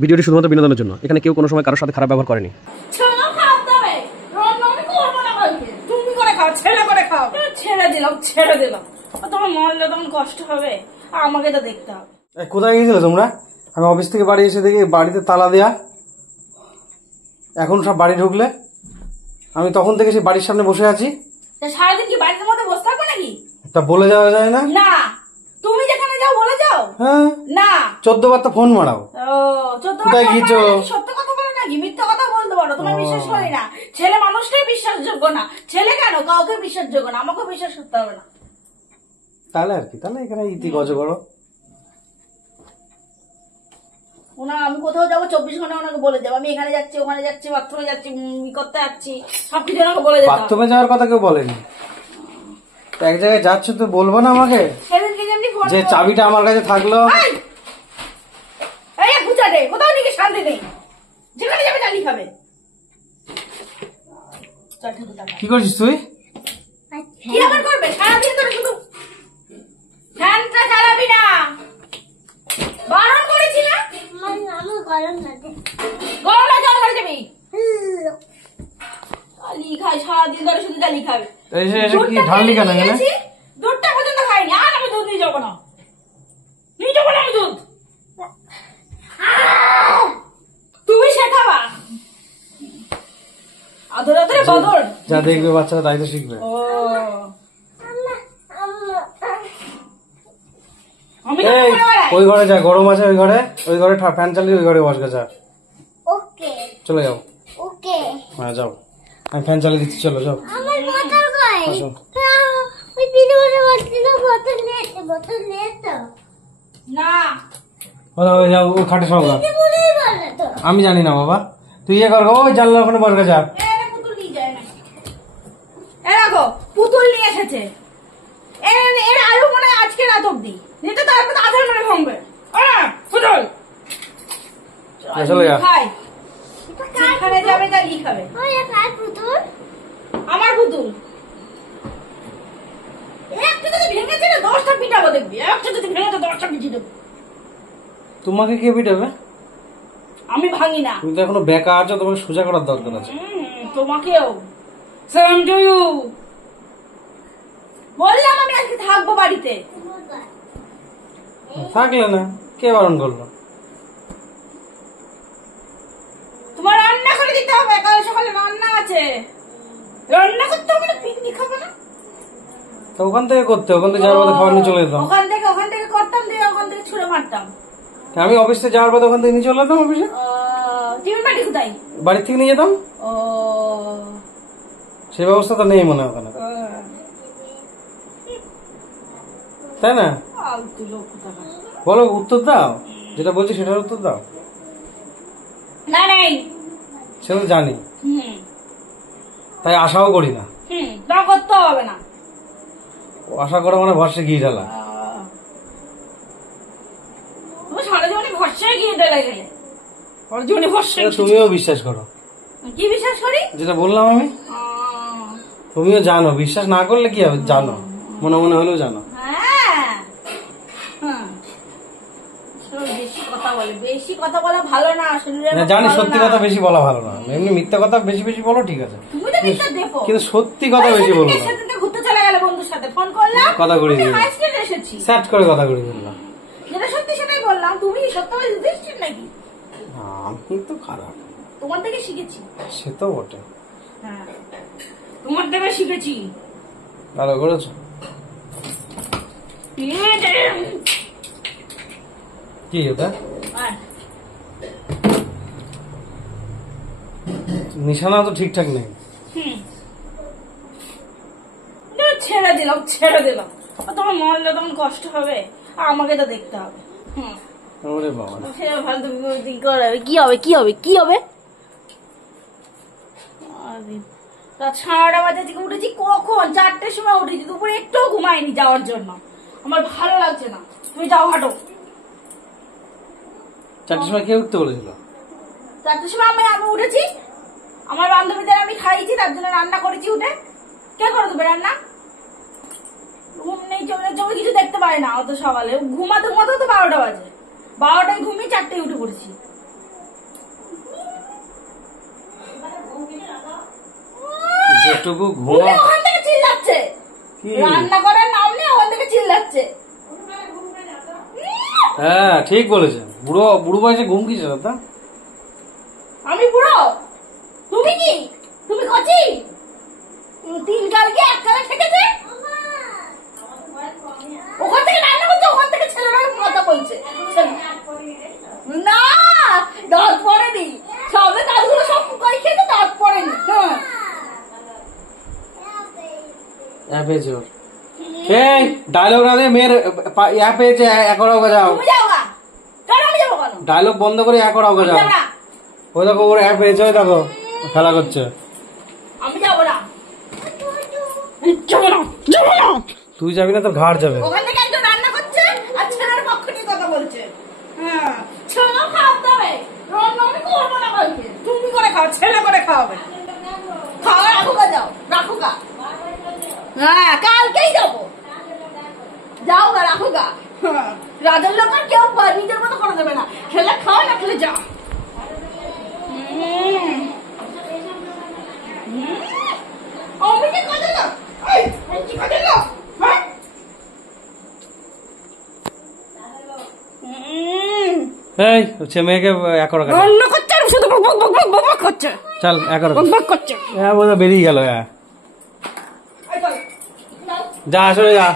ভিডিওটি শুধুমাত্র বিনোদনের জন্য। এখানে কেউ কোনো সময় কারোর সাথে খারাপ ব্যবহার করেনি। তোমার মরলে তখন কষ্ট হবে, আমাকে তো দেখতে হবে। কোথায় গিয়েছিলে তোমরা? আমি অফিস থেকে বাড়ি এসে দেখি বাড়িতে তালা দেয়া, এখন সব বাড়ি ঢুকলে। আমি তখন থেকে সেই বাড়ির সামনে বসে আছি। সারাদিন কি বাড়ির মধ্যে বসে থাকবে নাকি? তা বলে যাওয়া যায় না? না, তুমি যেখানে যাও বলে যাও। হ্যাঁ, না 14 বার তো ফোন মারাও। কোথায় গিয়েছো? সত্য কথা বলো নাকি মিথ্যা কথা বলতে পারো? তোমার বিশ্বাস করি না। ছেলে মানুষটাই বিশ্বাসযোগ্য না। ছেলে কেন, কাউকে বিশ্বাসযোগ্য না। আমাকেও বিশ্বাস করতে হবে না। তাহলে আর কি, তাহলে এখানে ইতি গজ করো। আমি কোথাও যাবো 24 ঘন্টা ওনাকে বলে যাবো আমি এখানে যাচ্ছি, ওখানে যাচ্ছি, বাথরুমে যাচ্ছি, করতে যাচ্ছি, সবকিছু ওনাকে বলে যাবো। বাথরুমে যাওয়ার কথা কেউ বলেনি। এক জায়গায় যাচ্ছ তো বলবো না আমাকে যে চাবিটা আমার কাছে থাকলো? কোথাও নিয়ে শান্তি নেই, যেখানে যাবে চালি খাবে। কি করছিস তুই? কি আবার করবে? সারাদিন ধরে শুধু ফ্যানটা চালাবি না, বারণ করেছি না? গরম লাগে, জল করে যাবি। গালি খাই সারাদিন ধরে, শুধু গালি খাবে। কি ঢাললি কেন? দুধটা পর্যন্ত খাইনি, আর আমি দুধ নিয়ে যাবো না, নিয়ে যাবো না আমি দুধ। তুমি শেখাবা আদরে আদরে বদল, যা দেখবে বাচ্চারা তাই তো শিখবে। ওই ঘরে যা, গরম আছে ওই ঘরে, ফ্যান চালিয়ে ওই ঘরে বসবে। যা, ওকে, চলে যাও। ওকে, হ্যাঁ যাও, আমি ফ্যান চালিয়ে দিচ্ছি, চলো যাও। আমার বোতল কই? ওই দিদি বলে বোতল নিয়ে তো না, যাও ও খাটে সব। তো আমি জানি না বাবা, তুই ইয়ে কর, ওই জানলার ওখানে বসবে। যা, পুতুল নিয়ে যায় না, এরাগো পুতুল নিয়ে এসেছে। এর আলু মনে হয় আজকে রাত অব্দি, নিতে তারপর আধার মনে ভাঙবে। পুতুল চলে যা। যেখানে যাবে তাই লিখাবে। কার পুতুল? আমার পুতুল। একটা যদি ভেঙেছে না 10টা পিটাবো, দেখবি। একটা যদি ভেঙেছে 10টা পিটিয়ে দেবো। তোমাকে কে পিটাবে? আমি ভাঙি না। তুমি তো এখনো বেকা আছো, তোমাকে সোজা করার দরকার আছে। তোমাকেও সেম টু ইউ। বললাম আমি আজকে থাকবো বাড়িতে। থাকলে না, কে বারণ করলো? তোমার রান্না করে দিতে হবে, কাল সকালে রান্না আছে, রান্না করতে হবে না। পিকনিক খাবো না তো ওখান থেকে করতে, ওখান থেকে যাওয়ার পথে খাবার নিয়ে চলে যেতাম। ওখান থেকে করতাম, দিয়ে ওখান থেকে ছুঁড়ে মারতাম। আমি অফিস থেকে যাওয়ার পথে ওখান থেকে নিয়ে চলে যেতাম অফিসে। টিফিন বাটি কোথায়? বাড়ির থেকে নিয়ে যেতাম। সেই ব্যবস্থা তো নেই মনে হয় ওখানে, তাই না? বলো, উত্তর দাও, যেটা বলছি সেটার উত্তর দাও। না নেই, সেটা তো জানি, তাই আশাও করি না। তা করতে হবে না। আশা করা মানে ভরসে গিয়ে ঢালা। তুমি সারা জীবনে ভরসায় গিয়ে ঢেলে গেলে। তুমিও বিশ্বাস করো? কি বিশ্বাস করি? যেটা বললাম আমি, তুমিও জানো। বিশ্বাস না করলে কি হবে, জানো, মনে মনে হলেও জানো। বেশি কথা বলা ভালো না, জানি সত্যি কথা বেশি বলা ভালো না। এমনি মিথ্যা কথা বেশি বেশি বলো, ঠিক আছে, কিন্তু সত্যি কথা বেশি বলবো না। ঘুরতে চলে গেলে বন্ধুর সাথে, ফোন করলাম, কথা করে দিলাম, এসেছি, চ্যাট করে কথা করে দিলাম, যেটা সত্যি সেটাই বললাম। তুমি সত্যি যুধিষ্ঠির নাকি? আমি তো খারাপ, তোমার থেকে শিখেছি। সে তো বটে, তোমার থেকে শিখেছি। ভালো করেছো। কি এটা? নিশানা তো ঠিকঠাক নেই। ছেড়ে দিলাম। তোমার মরলে তখন কষ্ট হবে, আমাকে তো দেখতে হবে। কি হবে? রাত 9:30 বাজে থেকে উঠেছি, কখন 4টের সময় উঠেছি, দুপুরে একটু ঘুমাইনি যাওয়ার জন্য। আমার ভালো লাগছে না, তুমি যাও, হাঁটো। 4টের সময় কে উঠতে বলেছিল? 4টের সময় আমি উঠেছি, আমার বান্ধবীদের আমি খাইয়েছি, তার জন্য রান্না করেছি। উঠে কে করে দেবে রান্না? ঘুম নেই, চোখে কিছু দেখতে পারে না অত সকালে। ঘুমাতে তো 12টা বাজে। 12টায় ঘুমিয়ে 4টায় উঠে পড়েছি। একটুকু তুমি ঘুমা। ওখান থেকে চিল্লাচ্ছে কি? রান্না করার নাম নেই ওখান থেকে চিল্লাচ্ছে হ্যাঁ ঠিক বলেছে, বুড়ো বুড়ো বয়সে ঘুম কিসে দাদা? আমি বুড়ো তুমি কি তুমি কচি তিন কাল কি এক কালে ঠেকেছে ওখান থেকে রান্না করছে ওখান থেকে ছেলেরা কথা বলছে না দাঁত পড়েনি সবে দাঁতগুলো সব পুকাই খেতে দাঁত পড়েনি হ্যাঁ পেয়েছে ওর। এই ডায়লগ না দিয়ে মেয়ের ইয়া পেয়েছে, এক ওকে যাও। তুমি যাও না কেন আমি যাবো কেন ডায়লগ বন্ধ করে এক ওকে যাও। যাবো না ওই দেখো ওর অ্যাপ পেয়েছে, ওই দেখো খেলা করছে। আমি যাবো না যাবো না যাবো না তুই যাবি না তো ঘাড় যাবে। ওখান থেকে একজন রান্না করছে আর ছেলের পক্ষ নিয়ে কথা বলছে হ্যাঁ ছেলে খাওয়াতে হবে রান্না আমি করবো না কালকে তুমি করে খাও ছেলে করে খাওয়াবে খাওয়া রাখো গা যাও রাখো গা হ্যাঁ কালকেই যাবো যাও গা রাখো গা হ্যাঁ, রাজার লোক আর কেউ নিজের মতো করে দেবে না খেলে খাও না খেলে যাও আমি কি কাজে না এই কি কাজে না হ্যাঁ এই হচ্ছে মেয়েকে এক ওকে রান্না করছে আর শুধু বক বক বক বক বক বক করছে চল এক ওকে। বক বক করছে হ্যাঁ বোধহয় বেরিয়ে গেল। হ্যাঁ এই চল, যাও। যা আসলে যা।